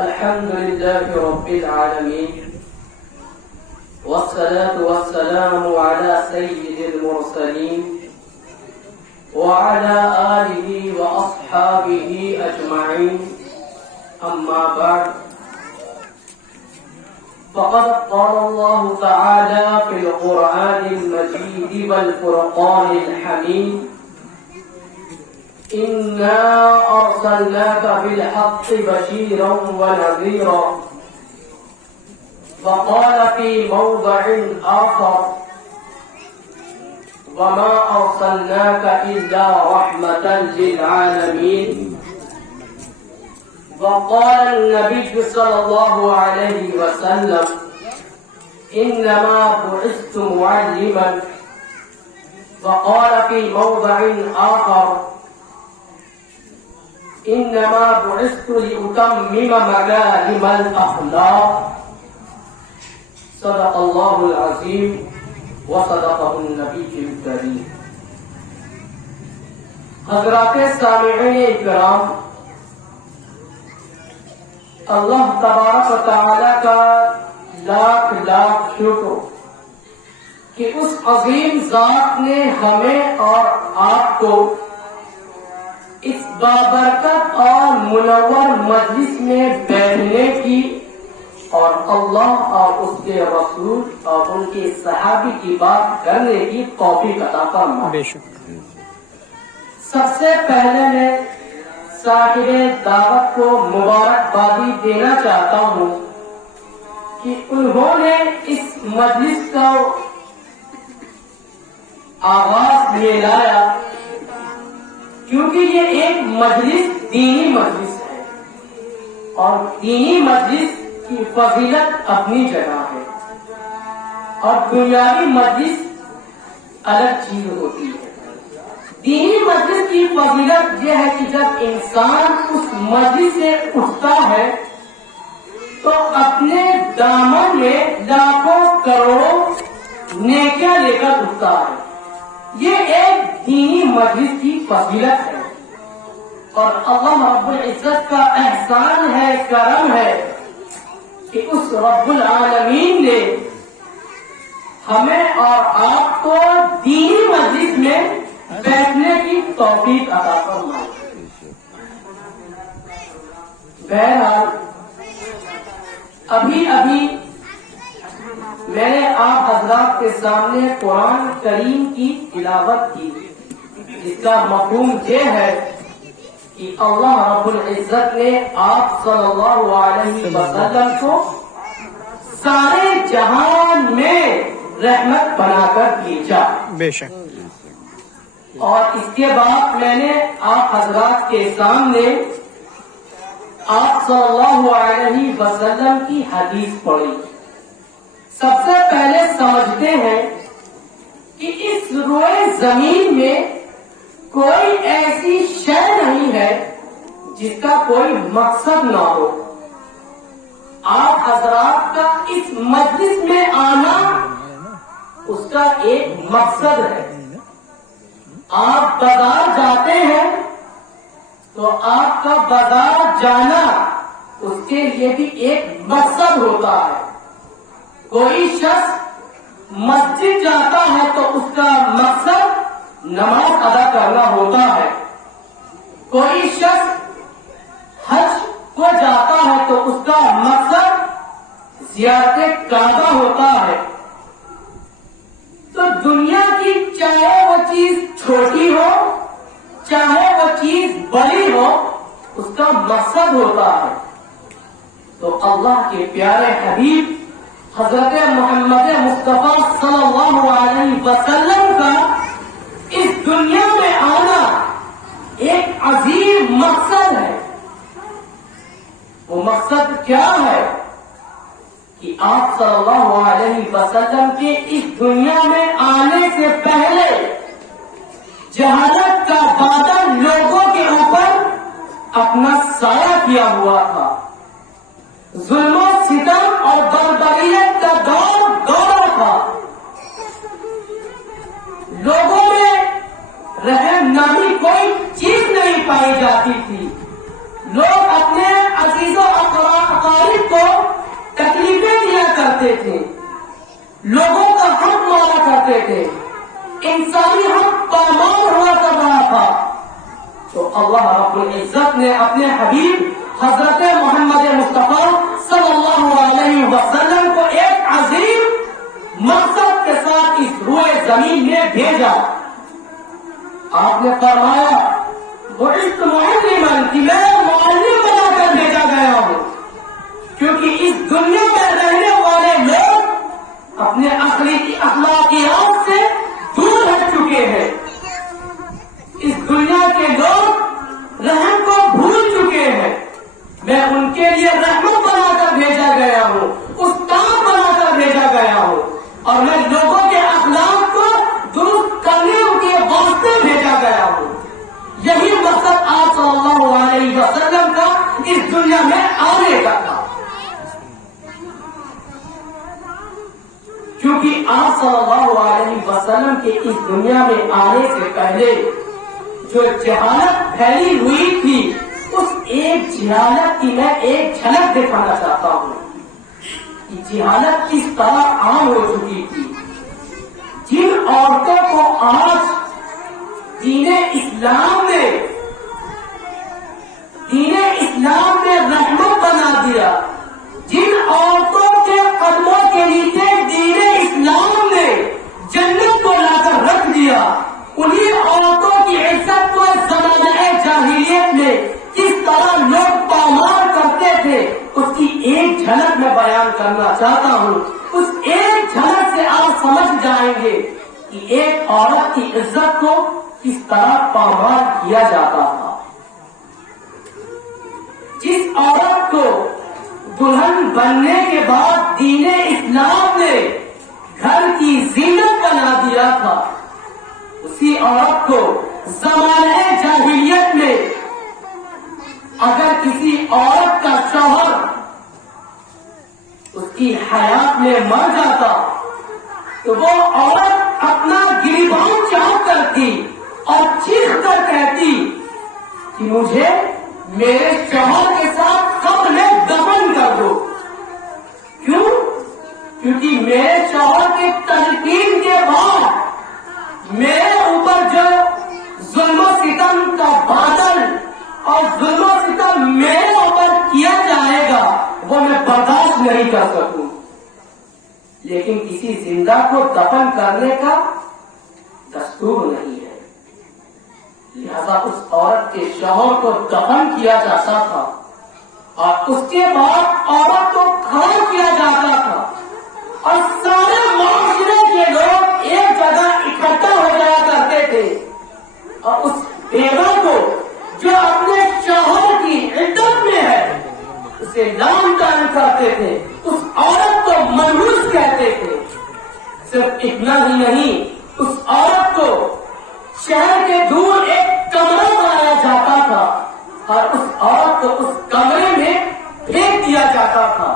الحمد لله رب العالمين، والصلاة والسلام على سيد المرسلين وعلى آله وأصحابه أجمعين. أما بعد، فقد قال الله تعالى في القرآن المجيد والفرقان الحميد: إنا أرسلناك بالحق بشيرا ونذيرا. وقال في موضع آخر: وما أرسلناك إلا رحمة للعالمين. وقال النبي صلى الله عليه وسلم: إنما بعثت معلما. وقال في موضع آخر: إنما بعثت لأتمم مكارم الأخلاق. صدق الله العظيم وصدقه النبي الكريم. حضرات سامعین اکرام، اللہ تبارک و تعالی کا لاکھ لاکھ شکر کہ اس عظیم ذات نے ہمیں اور آپ کو اس بابرکت اور منور مجلس میں بیٹھنے کی اور اللہ اور اس کے رسول اور ان کے صحابی کی بات کرنے کی توفیق عطا فرمائے. سب سے پہلے میں صاحب دعوت کو مبارکبادی دینا چاہتا ہوں کہ انہوں نے اس مجلس کا آغاز میں لایا، کیونکہ یہ ایک مجلس دینی مجلس ہے اور دینی مجلس کی فضیلت اپنی جگہ ہے اور دنیاوی مجلس الگ چیز ہوتی ہے. دینی مجلس کی فضیلت یہ ہے کہ جب انسان اس مجلس سے اٹھتا ہے تو اپنے دامن میں لاکھوں کروڑوں نیکیاں لے کر اٹھتا ہے. یہ ایک دینی مجلس کی فضیلت ہے اور اللہ رب العزت کا احسان ہے، کرم ہے کہ اس رب العالمین نے ہمیں اور آپ کو دینی مجلس میں بیٹھنے کی توفیق عطا فرمائی. بہرحال ابھی میں نے آپ حضرات کے سامنے قرآن کریم کی تلاوت کی، جس کا مفہوم یہ ہے کہ اللہ رب العزت نے آپ صلی اللہ علیہ وسلم کو سارے جہان میں رحمت بنا کر بھیجا. بے شک. اور اس کے بعد میں نے آپ حضرات کے سامنے آپ صلی اللہ علیہ وسلم کی حدیث پڑھی. سب سے پہلے سمجھتے ہیں کہ اس روئے زمین میں کوئی ایسی شے نہیں ہے جس کا کوئی مقصد نہ ہو. آپ حضرات کا اس مجلس میں آنا اس کا ایک مقصد ہے. آپ بازار جاتے ہیں تو آپ کا بازار جانا اس کے لیے بھی ایک مقصد ہوتا ہے. کوئی شخص مسجد جاتا ہے تو اس کا مقصد نماز ادا کرنا ہوتا ہے. کوئی شخص حج کو جاتا ہے تو اس کا مقصد زیارت کعبہ ہوتا ہے. تو دنیا کی چاہے وہ چیز چھوٹی ہو چاہے وہ چیز بڑی ہو اس کا مقصد ہوتا ہے. تو اللہ کے پیارے حبیب حضرت محمد مصطفیٰ صلی اللہ علیہ وسلم کا اس دنیا میں آنا ایک عظیم مقصد ہے. وہ مقصد کیا ہے کہ آپ صلی اللہ علیہ وسلم کے اس دنیا میں آنے سے پہلے جہالت کا بادل لوگوں کے اوپر اپنا سایہ کیا ہوا تھا. ظلم و ستم اور بربریت کا دور دورہ تھا. لوگوں میں رحم نامی کوئی چیز نہیں پائی جاتی تھی. لوگ اپنے عزیز و اقربا تھے، لوگوں کا حق مارا کرتے تھے، انسانی حق پامال ہوا کر رہا تھا، تو اللہ رب العزت نے اپنے حبیب حضرت محمد مصطفیٰ صلی اللہ علیہ وسلم کو ایک عظیم مقصد کے ساتھ اس روئے زمین میں بھیجا۔ آپ نے فرمایا بعثت معلما کہ میں معلم بنا کر بھیجا گیا ہوں، کیونکہ اس دنیا میں رہنے والے لوگ اپنے اخلاقیات سے دور ہٹ چکے ہیں، اس دنیا کے لوگ رحم کو بھول چکے ہیں، میں ان کے لیے رحمت بنا کر بھیجا گیا ہوں، استاد بنا کر بھیجا گیا ہوں، اور میں لوگوں کے اخلاق کو درست کرنے کے واسطے بھیجا گیا ہوں۔ یہی مقصد آپ صلی اللہ علیہ وسلم کا اس دنیا میں آنے کا تھا، کیونکہ آپ صلی اللہ علیہ وسلم کے اس دنیا میں آنے سے پہلے جو جہالت پھیلی ہوئی تھی، اس ایک جہالت کی میں ایک جھلک دکھانا چاہتا ہوں کہ جہالت کس طرح عام ہو چکی تھی۔ جن عورتوں کو آج دین اسلام نے رحمت بنا دیا، جن عورتوں کے قدموں کے نیچے دین اسلام نے جنت کو لا کر رکھ دیا، انہی عورتوں کی عزت کو زمانہ جاہلیت میں کس طرح لوگ پامال کرتے تھے، اس کی ایک جھلک میں بیان کرنا چاہتا ہوں۔ اس ایک جھلک سے آپ سمجھ جائیں گے کہ ایک عورت کی عزت کو کس طرح پامال کیا جاتا تھا۔ جس عورت کو دلہن بننے کے بعد دین اسلام نے گھر کی زینت بنا دیا تھا، اسی عورت کو زمانہ جاہلیت میں اگر کسی عورت کا شوہر اس کی حیات میں مر جاتا تو وہ عورت اپنا گریبان چاک کرتی اور چیخ کر کہتی کہ مجھے میرے شوہر کے ساتھ قبر میں دفن کر دو۔ کیوں؟ کیونکہ میرے شوہر کے تلقین کے بعد میرے اوپر جو ظلم و ستم کا بادل اور ظلم و ستم میرے اوپر کیا جائے گا وہ میں برداشت نہیں کر سکوں۔ لیکن کسی زندہ کو دفن کرنے کا دستور نہیں ہے، لہذا اس عورت کے شوہر کو دفن کیا جاتا تھا اور اس کے بعد عورت کو کھڑا کیا جاتا تھا اور سارے معاشرے کے لوگ ایک جگہ اکٹھا ہو جایا کرتے تھے اور اس بیوہ کو جو اپنے شوہر کی عدت میں ہے اسے لام تعلیم کرتے تھے، اس عورت کو منحوس کہتے تھے۔ صرف اتنا ہی نہیں، اس عورت کو شہر کے دور ایک کمرہ بنایا جاتا تھا اور اس عورت کو اس کمرے میں پھینک دیا جاتا تھا۔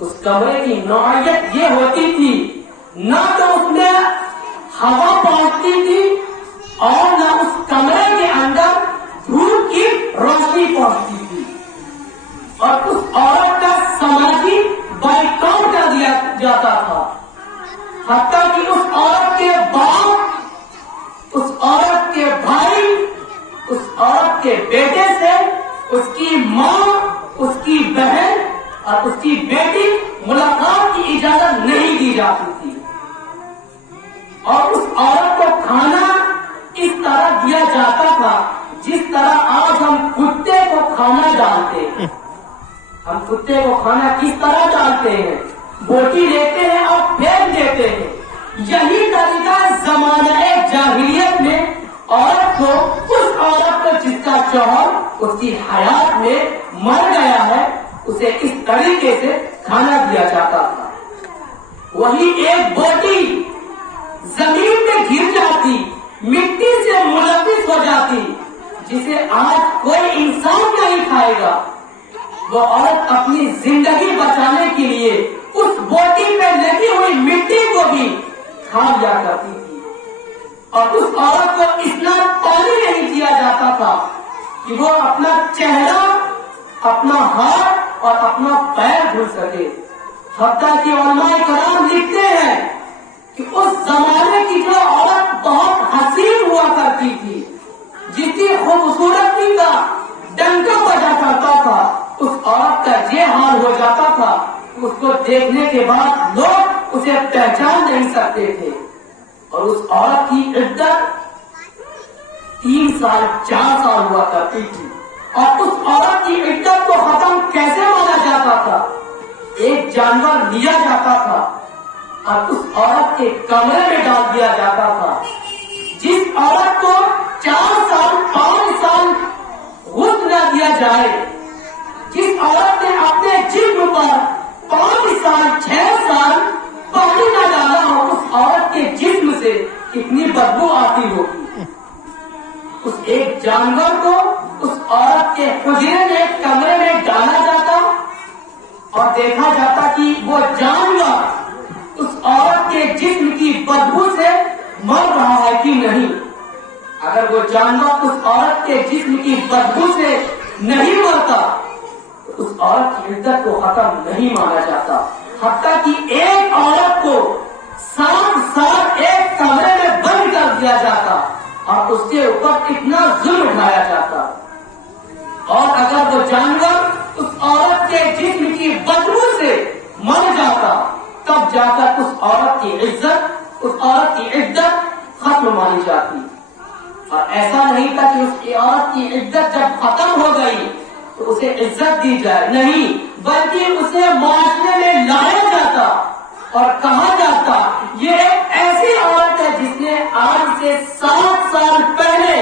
اس کمرے کی نوعیت یہ ہوتی تھی نہ تو اس میں ہوا پہنچتی تھی اور نہ اس کمرے کے اندر دھوپ کی روشنی پہنچتی تھی، اور اس عورت کا سماجی بائیکاٹ کر دیا جاتا تھا، حتیٰ کہ اس عورت کے باپ، اس عورت کے بھائی، اس عورت کے بیٹے سے اس کی ماں، اس کی بہن اور اس کی بیٹی ملاقات کی اجازت نہیں دی جاتی تھی، اور اس عورت کو کھانا اس طرح دیا جاتا تھا جس طرح آج ہم کتے کو کھانا ڈالتے ہیں۔ ہم کتے کو کھانا کس طرح ڈالتے ہیں؟ بوٹی لیتے ہیں اور پھینک دیتے ہیں۔ یہی طریقہ زمانہ جاہلیت میں عورت کو، اس عورت کو جس کا شوہر اس کی حیات میں مر گیا ہے، اسے اس طریقے سے کھانا دیا جاتا تھا۔ وہی ایک بوٹی زمین میں گر جاتی، مٹی سے ملوث ہو جاتی، جسے آج کوئی انسان نہیں کھائے گا، وہ عورت اپنی زندگی بچانے کے لیے اس بوٹی پہ لگی ہوئی مٹی کو بھی کھا لیا کرتی تھی، اور اس عورت کو اتنا پانی نہیں دیا جاتا تھا کہ وہ اپنا چہرہ، اپنا ہاتھ اور اپنا پیر دھل سکے۔ حتیٰ کہ علماء کرام لکھتے ہیں کہ اس زمانے کی جو عورت بہت حسین ہوا کرتی تھی، جس کی خوبصورتی کا ڈنکا بجا کرتا تھا، اس عورت کا یہ حال ہو جاتا تھا، اس کو دیکھنے کے بعد لوگ اسے پہچان نہیں سکتے تھے، اور اس عورت کی عدت 3 سال 4 سال ہوا کرتی تھی۔ اور اس عورت کی عدت کو ختم کیسے مانا جاتا تھا؟ ایک جانور لیا جاتا تھا اور اس عورت کے کمرے میں ڈال دیا جاتا تھا۔ جس عورت کو 4 سال 5 سال غسل نہ دیا جائے، جس عورت نے اپنے جسم پر 5 سال 6 سال پانی نہ ڈالا ہو، اس عورت کے جسم سے کتنی بدبو آتی ہوگی۔ اس ایک جانور کو اس عورت کے حجرے میں کمرے میں ڈالا جاتا اور دیکھا جاتا کہ وہ جانور اس عورت کے جسم کی بدبو سے مر رہا ہے کہ نہیں۔ اگر وہ جانور اس عورت کے جسم کی بدبو سے نہیں مرتا تو اس عورت کی عدت کو ختم نہیں مانا جاتا۔ حتیٰ کہ ایک عورت کو 7 سال ایک کمرے میں بند کر دیا جاتا اور اس کے اوپر اتنا ظلم اٹھایا جاتا، اور اگر وہ جانور اس عورت کے جسم کی بدبو سے مر جاتا تب جا کر اس عورت کی عزت، اس عورت کی عدت ختم مانی جاتی۔ اور ایسا نہیں تھا کہ اس عورت کی عدت جب ختم ہو گئی تو اسے عزت دی جائے، نہیں، بلکہ اسے معاشرے میں لایا جاتا اور کہا جاتا یہ ایک ایسی عورت ہے جس نے آج سے 7 سال پہلے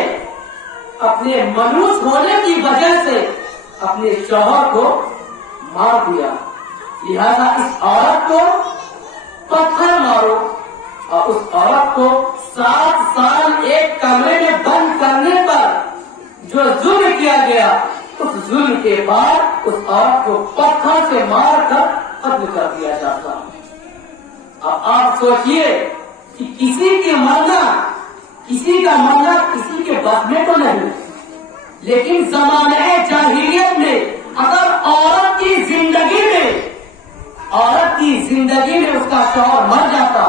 اپنے منحوس ہونے کی وجہ سے اپنے شوہر کو مار دیا، لہذا اس عورت کو پتھر مارو۔ اور اس عورت کو 7 سال ایک کمرے میں بند کرنے پر جو ظلم کیا گیا، اس ظلم کے بعد اس عورت کو پتھر سے مار کر قتل کر دیا جاتا۔ اب آپ سوچئے کہ کسی کا مرنا کسی کے بس میں تو نہیں، لیکن زمانہ جاہلیت میں اگر عورت کی زندگی میں اس کا شوہر مر جاتا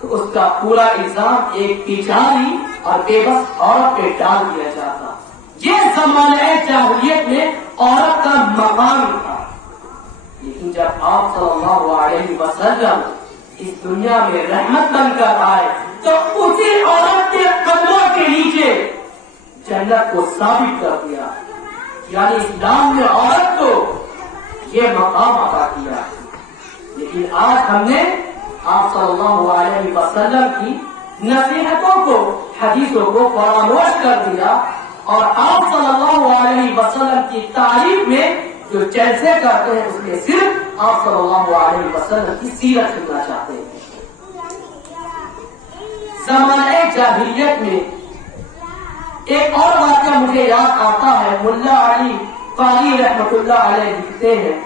تو اس کا پورا الزام ایک بیچاری اور بے بس عورت پہ ڈال دیا جاتا۔ یہ زمانہ جاہلیت میں عورت کا مقام تھا، لیکن جب آپ صلی اللہ علیہ وسلم اس دنیا میں رحمت بن کر آئے تو اسی عورت کے قدموں کے نیچے جنت کو ثابت کر دیا، یعنی اسلام نے عورت کو یہ مقام عطا کیا۔ لیکن آج ہم نے آپ صلی اللہ علیہ وسلم کی نصیحتوں کو، حدیثوں کو فراموش کر دیا اور آپ صلی اللہ علیہ وسلم کی تعریف میں جو جلسے کرتے ہیں اس میں صرف آپ صلی اللہ علیہ وسلم کی سیرت سننا چاہتے ہیں۔ زمانہ جاہلیت میں ایک اور واقعہ مجھے یاد آتا ہے، ملا علی قاری رحمۃ اللہ علیہ لکھتے ہیں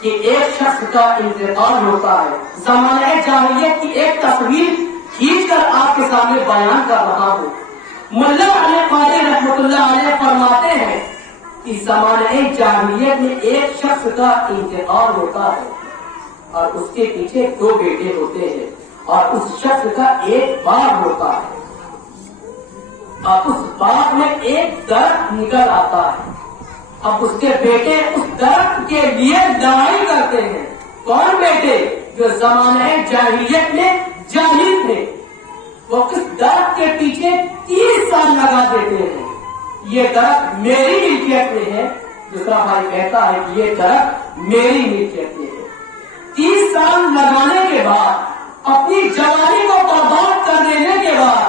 کہ ایک شخص کا انتقال ہوتا ہے۔ زمانہ جاہلیت کی ایک تصویر کھینچ کر آپ کے سامنے بیان کر رہا ہوں۔ ملا علی قاری رحمۃ اللہ علیہ فرماتے ہیں کہ زمانہ جاہلیت میں ایک شخص کا انتقال ہوتا ہے اور اس کے پیچھے 2 بیٹے ہوتے ہیں اور اس شخص کا ایک باغ ہوتا ہے، اور اس باغ میں ایک درخت نکل آتا ہے۔ اب اس کے بیٹے اس درخت کے لیے لڑائی کرتے ہیں۔ کون بیٹے؟ جو زمانہ جاہلیت میں جاہل تھے، وہ اس درخت کے پیچھے 30 سال لگا دیتے ہیں، یہ درخت میری ملکیت میں ہے۔ دوسرا بھائی کہتا ہے کہ یہ درخت میری ملکیت میں ہے۔ 30 سال لگانے کے بعد، اپنی جوانی کو برباد کر دینے کے بعد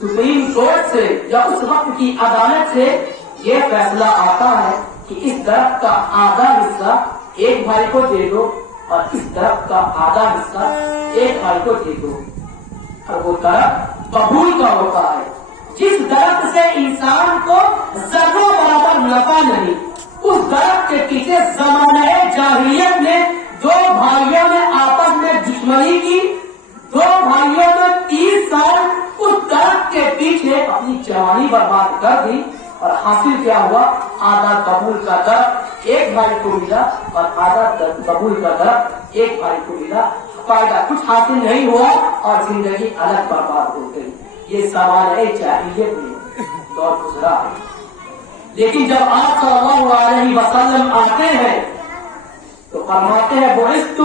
سپریم کورٹ سے یا اس وقت کی عدالت سے یہ فیصلہ آتا ہے کہ اس درخت کا آدھا حصہ ایک بھائی کو دے دو اور اس درخت کا آدھا حصہ ایک بھائی کو دے دو، اور وہ درخت ببول کا ہوتا ہے جس درخت سے انسان کو ذرہ برابر نفع نہیں۔ اس درخت کے پیچھے زمانہ جاہلیت میں 2 بھائیوں نے آپس میں دشمنی کی، 2 بھائیوں نے 30 سال اس درخت کے پیچھے اپنی جوانی برباد کر دی، اور حاصل کیا ہوا؟ آدھا ببول کا درخت ایک بھائی کو ملا اور آدھا ببول کا درخت ایک بھائی کو ملا، فائدہ کچھ حاصل نہیں ہوا اور زندگی الگ برباد ہو گئی. یہ زمانہ جاہلیت میں دور گزرا ہے. لیکن جب آپ صلی اللہ علیہ وسلم آتے ہیں تو فرماتے ہیں بعثت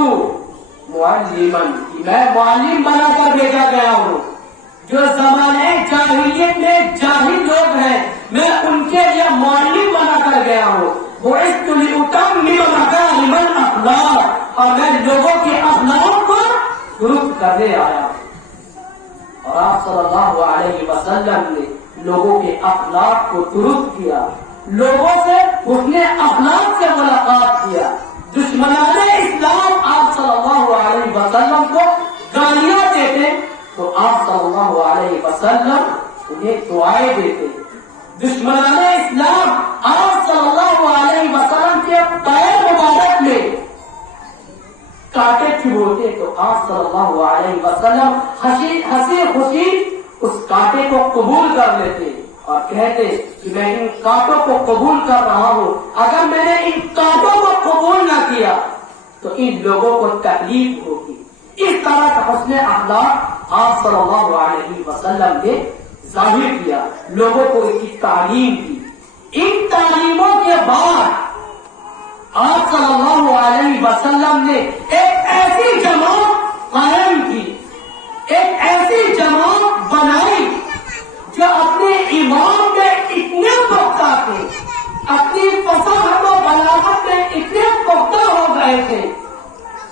معلما، میں معلم بنا کر بھیجا گیا ہوں. جو زمانے جاہلیت میں جاہل لوگ ہیں میں ان کے لیے معلم بنا کر گیا ہوں. بعثت لأتمم مکارم الاخلاق، اور میں لوگوں کے اخلاق کو درست کرنے آیا. اور آپ صلی اللہ علیہ وسلم نے لوگوں کے اخلاق کو درست کیا، لوگوں سے حسن اخلاق سے ملاقات کیا. دشمنان اسلام آپ صلی اللہ علیہ وسلم کو گالیاں دیتے تو آپ صلی اللہ علیہ وسلم انہیں دعائیں دیتے. دشمنان اسلام آپ صلی اللہ علیہ وسلم کے پیر مبارک میں کانٹے چبھوتے تو آپ صلی اللہ علیہ وسلم ہنسی خوشی اس کانٹے کو قبول کر لیتے اور کہتے کہ میں ان کانٹوں کو قبول کر رہا ہوں، اگر میں نے ان کانٹوں کو قبول نہ کیا تو ان لوگوں کو تکلیف ہوگی. اس طرح کا حسن اخلاق آپ صلی اللہ علیہ وسلم نے ظاہر کیا، لوگوں کو اس کی تعلیم دی. ان تعلیموں کے بعد آپ صلی اللہ علیہ وسلم نے ایک ایسی جماعت قائم کی، ایک ایسی جماعت بنائی جو اپنے ایمان میں اتنے پختہ تھے، اپنی فصاحت و بلاغت میں اتنے پختہ ہو گئے تھے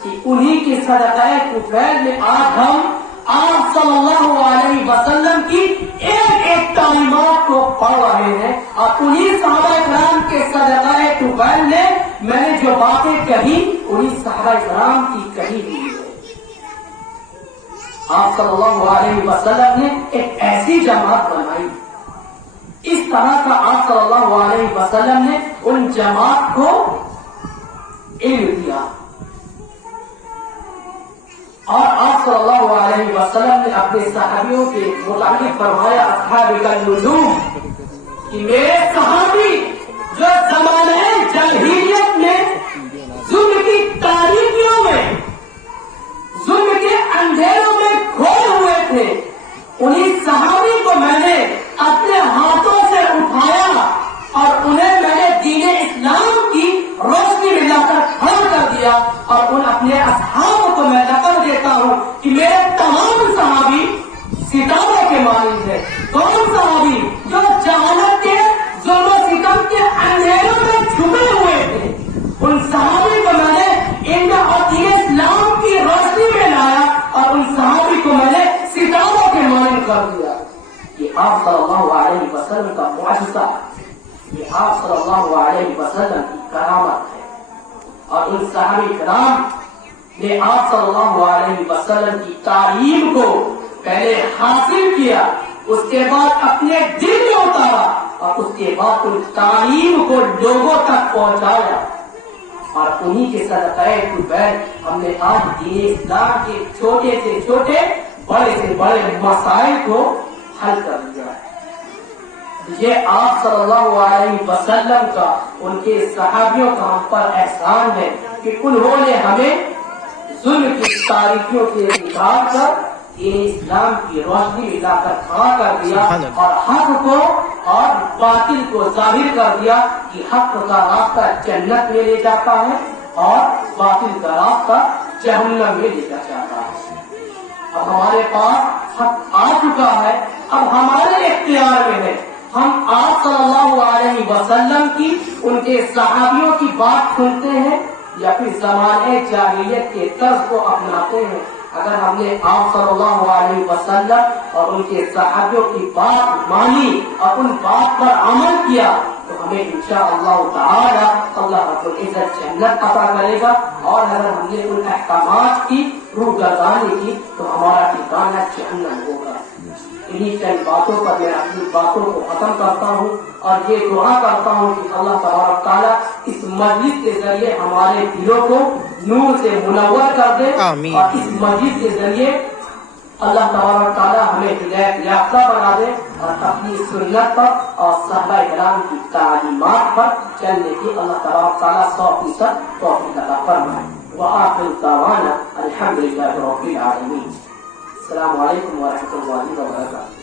کہ انہی کی صدقہ طفیل میں آج ہم آپ صلی اللہ علیہ وسلم کی ایک ایک تعلیمات کو پڑھ رہے ہیں. اور انہی صحابہ کرام کے صدقہ طفیل نے میں نے جو باتیں کہی انہی صحابہ کرام کی کہی ہوئی ہے. آپ صلی اللہ علیہ وسلم نے ایک ایسی جماعت بنائی. اس طرح کا آپ صلی اللہ علیہ وسلم نے ان جماعت کو علم دیا اور آپ صلی اللہ علیہ وسلم نے اپنے صحابیوں کے متعلق فرمایا اصحاب النجوم کہ میرے صحابی جو زمانے جاہلیت میں ظلم کی تاریکیوں میں ظلم کے اندھیروں میں کھوئے ہوئے تھے، انہیں صحابی کو میں نے اپنے ہاتھوں سے اٹھایا اور انہیں میں نے دین اسلام کی روشنی میں لا کر کھڑا کر دیا. اور ان اپنے اصحاب کو میں لقب دیتا ہوں کہ میرے تمام صحابی ستاروں کے مانند ہیں. کون صحابی؟ جو جہالت کے ظلم و ستم کے اندھیروں میں چھپے ہوئے تھے. ان صحابی کو میں نے ان اور دین اسلام کی روشنی میں لایا اور ان صحابی کو میں نے ستاروں کے مانند کر دیا. یہ آپ صلی اللہ علیہ وسلم کا معجزہ ہے، یہ آپ صلی اللہ علیہ وسلم کی کرامت ہے. اور ان صحابہ کرام نے آپ صلی اللہ علیہ وسلم کی تعلیم کو پہلے حاصل کیا، اس کے بعد اپنے دل میں اتارا اور اس کے بعد ان تعلیم کو لوگوں تک پہنچایا. اور انہی کے صدقہ طفیل ہم نے آج دین اسلام کے چھوٹے سے چھوٹے بڑے سے بڑے مسائل کو حل کر دیا ہے. یہ آپ صلی اللہ علیہ وسلم کا ان کے صحابیوں کا ہم پر احسان ہے کہ انہوں نے ہمیں ظلم کی تاریکیوں سے نکال کر دین اسلام کی روشنی میں لا کر کھڑا کر دیا اور حق کو اور باطل کو ظاہر کر دیا کہ حق کا راستہ جنت میں لے جاتا ہے اور باطل کا راستہ جہنم میں لے جاتا ہے. اب ہمارے پاس حق آ چکا ہے، اب ہمارے اختیار میں ہے. ہم آپ صلی اللہ علیہ وسلم کی ان کے صحابیوں کی بات سنتے ہیں یا پھر زمانے جاہلیت کے طرز کو اپناتے ہیں. اگر ہم نے آپ صلی اللہ علیہ وسلم اور ان کے صحابیوں کی بات مانی اور ان بات پر عمل کیا تو ہمیں انشاءاللہ تعالی اللہ رب العزت جنت عطا کرے گا. اور اگر ہم نے ان احکامات کی روح گردانی کی تو ہمارا ٹھکانہ جہنم ہوگا. انہی چند باتوں پر میں اپنی باتوں کو ختم کرتا ہوں اور یہ دعا کرتا ہوں کہ اللہ تبارک تعالیٰ اس مجلس کے ذریعے ہمارے دلوں کو نور سے منور کر دے اور اس مجلس کے ذریعے اللہ تبارک تعالیٰ ہمیں ہدایت یافتہ بنا دے. اور اپنی سنت پر اور صحابہ کرام کی تعلیمات پر چلنے کی اللہ تبارک تعالیٰ 100% توفیق عطا فرمائے. وآخر دعوانا الحمد للہ رب العالمین. السلام علیکم ورحمۃ اللہ وبرکاتہ.